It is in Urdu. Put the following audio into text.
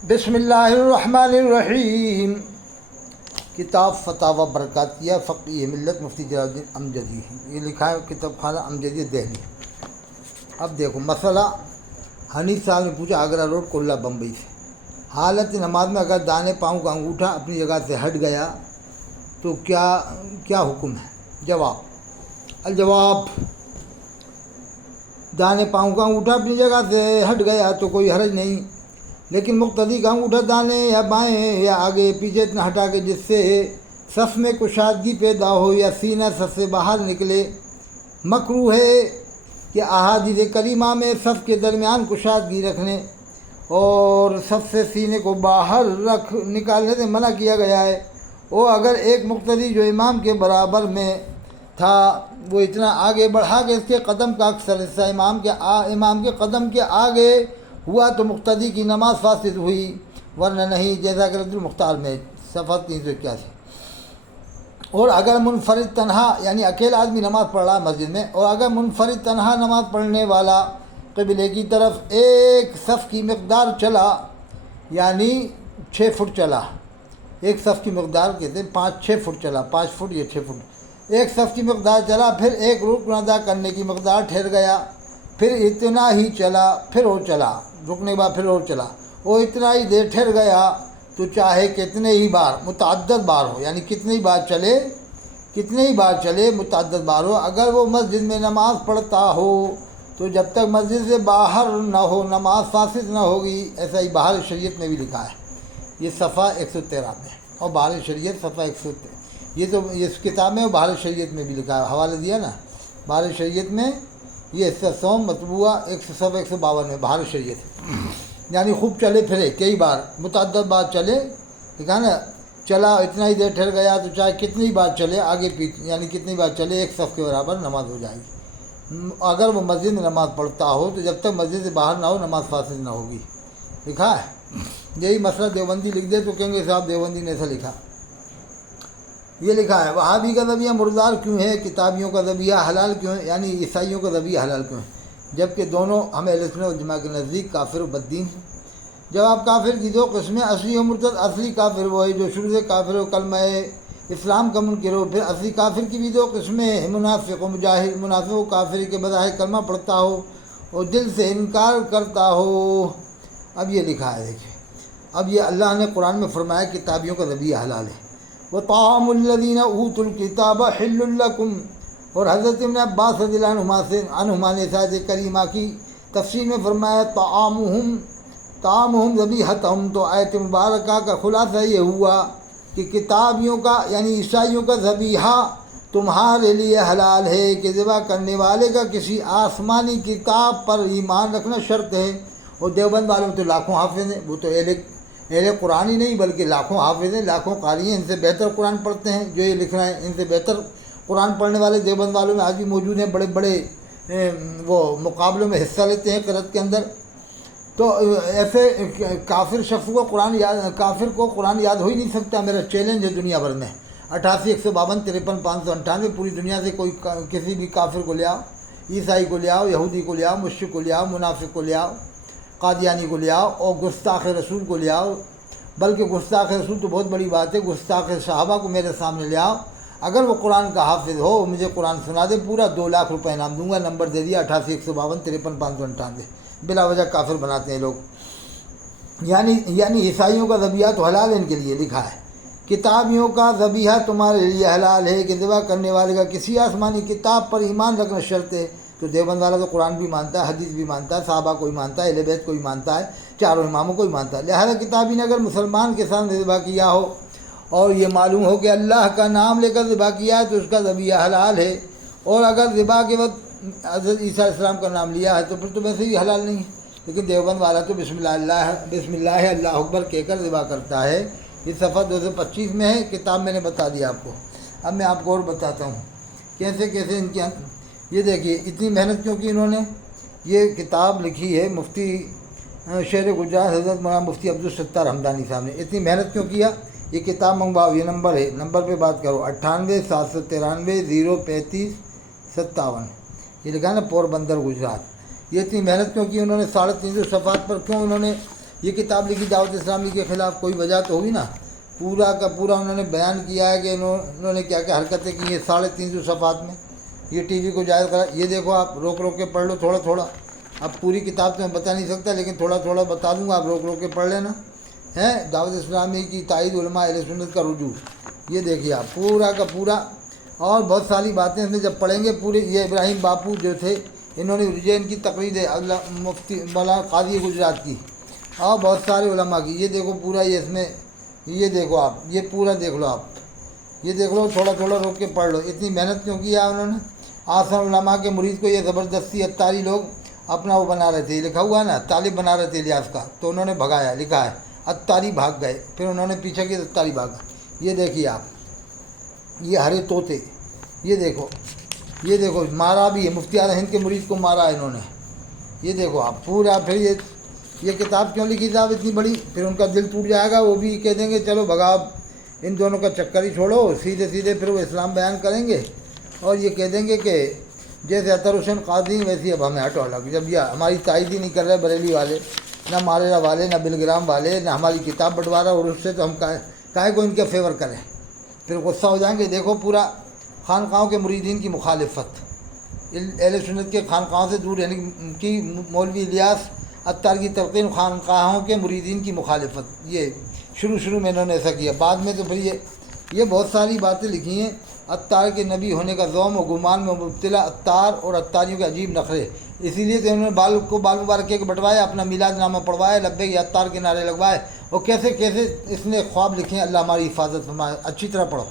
بسم اللہ الرحمن الرحیم۔ کتاب فتاوی برکاتیہ فقہ ملت مفتی جلال الدین امجدی، یہ لکھا ہے کتاب خانہ امجدی دہلی۔ اب دیکھو مسئلہ، حنیف صاحب نے پوچھا آگرہ روڈ کلہ بمبئی سے، حالت نماز میں اگر دانے پاؤں کا انگوٹھا اپنی جگہ سے ہٹ گیا تو کیا حکم ہے؟ جواب، الجواب، دانے پاؤں کا انگوٹھا اپنی جگہ سے ہٹ گیا تو کوئی حرج نہیں، لیکن مقتدی کا انگوٹھا دانے یا بائیں یا آگے پیچھے اتنا ہٹا کے جس سے صف میں کشادگی پیدا ہو یا سینہ صف سے باہر نکلے، مکروہ ہے کہ احادیث کریمہ میں صف کے درمیان کشادگی رکھنے اور صف سے سینے کو باہر نکالنے سے منع کیا گیا ہے۔ اور اگر ایک مقتدی جو امام کے برابر میں تھا وہ اتنا آگے بڑھا کہ اس کے قدم کا اکثر حصہ امام کے قدم کے آگے ہوا تو مقتدی کی نماز فاسد ہوئی، ورنہ نہیں، جیسا کہ رد المختار میں صفحہ 381۔ اور اگر منفرد تنہا یعنی اکیلا آدمی نماز پڑھ رہا ہے مسجد میں، اور اگر منفرد تنہا نماز پڑھنے والا قبلے کی طرف ایک صف کی مقدار چلا، یعنی 6 فٹ چلا، ایک صف کی مقدار کہتے ہیں 6 فٹ چلا، 5 فٹ یا 6 فٹ، ایک صف کی مقدار چلا، پھر ایک رکن ادا کرنے کی مقدار ٹھہر گیا، پھر اتنا ہی چلا، پھر اور چلا، رکنے کے بعد پھر اور چلا، وہ اتنا ہی دیر ٹھہر گیا تو چاہے کتنے ہی بار متعدد بار ہو، یعنی کتنے ہی بار چلے متعدد بار ہو، اگر وہ مسجد میں نماز پڑھتا ہو تو جب تک مسجد سے باہر نہ ہو نماز فاسد نہ ہوگی۔ ایسا ہی بحر شریعت میں بھی لکھا ہے، یہ صفحہ 113 میں، اور بحر شریعت صفحہ 113، یہ تو اس کتاب میں بحر شریعت میں بھی لکھا ہے، حوالے دیا نا بحر شریعت میں، یہ حصہ مطبوعہ 152 میں بحر شریعت، یعنی خوب چلے پھرے کئی بار متعدد بار چلے، ٹھیک ہے نا، چلا اتنا ہی دیر ٹھہر گیا تو چاہے کتنی بار چلے آگے پیچھے، یعنی کتنی بار چلے ایک صف کے برابر نماز ہو جائے گی۔ اگر وہ مسجد میں نماز پڑھتا ہو تو جب تک مسجد سے باہر نہ ہو نماز فاسد نہ ہوگی، لکھا ہے۔ یہی مسئلہ دیوبندی لکھ دے تو کہیں گے صاحب دیوبندی نے ایسا لکھا، یہ لکھا ہے۔ وہابی کا ذبیحہ مردار کیوں ہے؟ کتابیوں کا ذبیحہ حلال کیوں ہے؟ یعنی عیسائیوں کا ذبیحہ حلال کیوں ہے، جبکہ دونوں ہمیں اہل سنت والجماعہ کے نزدیک کافر و بددین ہیں؟ جواب، کافر کی 2 قسمیں، اصلی و مرتد۔ اصلی کافر وہ ہے جو شروع سے کافر و کلمہ اسلام کا منکر ہو۔ پھر اصلی کافر کی بھی 2 قسمیں ہیں، منافق و مجاہد۔ منافق و کافر کے بظاہر کلمہ پڑھتا ہو اور دل سے انکار کرتا ہو۔ اب یہ لکھا ہے، دیکھیں، اب یہ اللہ نے قرآن میں فرمایا کتابیوں کا ذبیحہ حلال ہے، وَطَعَامُ الَّذِينَ أُوتُوا الْكِتَابَ حِلٌّ لَكُمْ۔ اور حضرت ابن عباس رضی اللہ عنہما نے آیت کریمہ کی تفسیر میں فرمایا طعامہم ذبیحتہم، تو آیت مبارکہ کا خلاصہ یہ ہوا کہ کتابیوں کا یعنی عیسائیوں کا ذبیحہ تمہارے لیے حلال ہے، کہ ذبح کرنے والے کا کسی آسمانی کتاب پر ایمان رکھنا شرط ہے۔ اور دیوبند والوں تو لاکھوں حافظ ہیں، وہ تو اہل قرآن ہی نہیں بلکہ لاکھوں حافظ ہیں، لاکھوں قاری ہیں، ان سے بہتر قرآن پڑھتے ہیں جو یہ لکھ رہے ہیں، ان سے بہتر قرآن پڑھنے والے دیوبند والوں میں آج بھی موجود ہیں، بڑے بڑے وہ مقابلوں میں حصہ لیتے ہیں قرأت کے اندر۔ تو ایسے کافر شخص کو کافر کو قرآن یاد ہو ہی نہیں سکتا۔ میرا چیلنج ہے دنیا بھر میں 88 152 53 598 پوری دنیا سے کوئی کسی بھی کافر کو لے آؤ، عیسائی کو لے آؤ، یہودی کو لے آؤ، مشرک کو لے آؤ، منافق کو لے آؤ، قادیانی کو لے آؤ، اور گستاخ رسول کو لے آؤ، بلکہ گستاخ رسول تو بہت بڑی بات ہے، گستاخ صحابہ کو میرے سامنے لے آؤ، اگر وہ قرآن کا حافظ ہو مجھے قرآن سنا دے، پورا 2 لاکھ روپے انعام دوں گا۔ نمبر دے دیا 88 152 53 598۔ بلا وجہ کافر بناتے ہیں لوگ، یعنی عیسائیوں کا ذبیحہ تو حلال ان کے لیے لکھا ہے، کتابیوں کا ذبیحہ تمہارے لیے حلال ہے، کہ ذبح کرنے والے کا کسی آسمانی کتاب پر ایمان رکھنا شرط ہے۔ تو دیوبند والا تو قرآن بھی مانتا ہے، حدیث بھی مانتا ہے، صحابہ کو ہی مانتا ہے، اہل بیت کو ہی مانتا ہے، 4 اماموں کو ہی مانتا ہے۔ لہذا کتابی نے اگر مسلمان کے سامنے ذبح کیا ہو اور یہ معلوم ہو کہ اللہ کا نام لے کر ذبح کیا ہے تو اس کا ذبیحہ حلال ہے، اور اگر ذبح کے وقت حضرت عیسیٰ علیہ السلام کا نام لیا ہے تو پھر تو ویسے ہی حلال نہیں ہے۔ لیکن دیوبند والا تو بسم اللہ اللہ اکبر کہہ کر ذبح کرتا ہے۔ یہ صفحہ 225 میں ہے، کتاب میں نے بتا دیا آپ کو۔ اب میں آپ کو اور بتاتا ہوں کیسے ان کے، یہ دیکھیے اتنی محنت کیوں کی انہوں نے۔ یہ کتاب لکھی ہے مفتی شہر گجرات حضرت مولانا مفتی عبدالستار حمدانی صاحب نے۔ اتنی محنت کیوں کیا؟ یہ کتاب منگواؤ، یہ نمبر ہے، نمبر پہ بات کرو 98 793 035 57، یہ لکھا ہے نا، پور بندر گجرات۔ یہ اتنی محنت کیوں کی انہوں نے؟ 350 صفحات پر کیوں انہوں نے یہ کتاب لکھی دعوت اسلامی کے خلاف، کوئی وجہ تو ہوگی نا۔ پورا کا پورا انہوں نے بیان کیا ہے کہ انہوں نے کیا کیا حرکتیں کی ہیں 350 صفحات میں۔ یہ ٹی وی کو جائز کرا، یہ دیکھو آپ روک روک کے پڑھ لو تھوڑا تھوڑا۔ اب پوری کتاب تو میں بتا نہیں سکتا، لیکن تھوڑا تھوڑا بتا دوں گا، آپ روک روک کے پڑھ لینا۔ ہیں دعوت اسلامی کی تائید علماء اہل سنت کا رجوع، یہ دیکھیے آپ پورا کا پورا، اور بہت ساری باتیں اس میں جب پڑھیں گے پورے۔ یہ ابراہیم باپو جو تھے، انہوں نے اجین کی تقریر ہے اللہ مفتی مولانا قاضی گجرات کی، اور بہت سارے علماء کی۔ یہ دیکھو پورا، یہ اس میں یہ دیکھو آپ، یہ پورا دیکھ لو آپ، یہ دیکھ لو، تھوڑا تھوڑا روک کے پڑھ لو۔ اتنی محنت کیوں کیا انہوں نے؟ آسان علماء کے مرید کو یہ زبردستی اتاری لوگ اپنا وہ بنا رہے تھے، لکھا ہوا ہے نا طالب بنا رہے تھے الیاس کا، تو انہوں نے بھگایا، لکھا ہے اتاری بھاگ گئے، پھر انہوں نے پیچھے کیا اتاری بھاگا۔ یہ دیکھیے آپ، یہ ہرے طوطے، یہ دیکھو، یہ دیکھو مارا بھی ہے، مفتی اعلیٰ ہند کے مرید کو مارا ہے انہوں نے۔ یہ دیکھو آپ پورا، پھر یہ کتاب کیوں لکھی صاحب اتنی بڑی؟ پھر ان کا دل ٹوٹ جائے گا، وہ بھی کہہ دیں گے چلو بھگا، ان دونوں کا چکر ہی چھوڑو، سیدھے سیدھے پھر وہ اسلام بیان کریں گے، اور یہ کہہ دیں گے کہ جیسے اطہر حسین قاضی ویسی اب ہمیں ہٹو الگ۔ جب یہ ہماری تائید ہی نہیں کر رہے بریلی والے، نہ ماریرا والے، نہ بلگرام والے، نہ ہماری کتاب بٹوارا، اور اس سے تو ہم کاہے کو ان کے فیور کریں؟ پھر غصہ ہو جائیں گے۔ دیکھو پورا خانقاہوں کے مریدین کی مخالفت، اہل سنت کے خانقاہوں سے دور رہنے کی، مولوی الیاس اتار کی تلقین، خانقاہوں کے مریدین کی مخالفت، یہ شروع میں انہوں نے ایسا کیا۔ بعد میں تو پھر یہ بہت ساری باتیں لکھی ہیں۔ اتار کے نبی ہونے کا زوم و گمان میں مبتلا اتار اور اتاریوں کے عجیب نخرے، اسی لیے تو انہوں نے بال مبارک کے بٹوائے، اپنا میلاد نامہ پڑھوائے، لبیک یا اتار کے نعرے لگوائے، اور کیسے کیسے اس نے خواب لکھے ہیں، اللہ ہماری حفاظت فرمائے۔ اچھی طرح پڑھو۔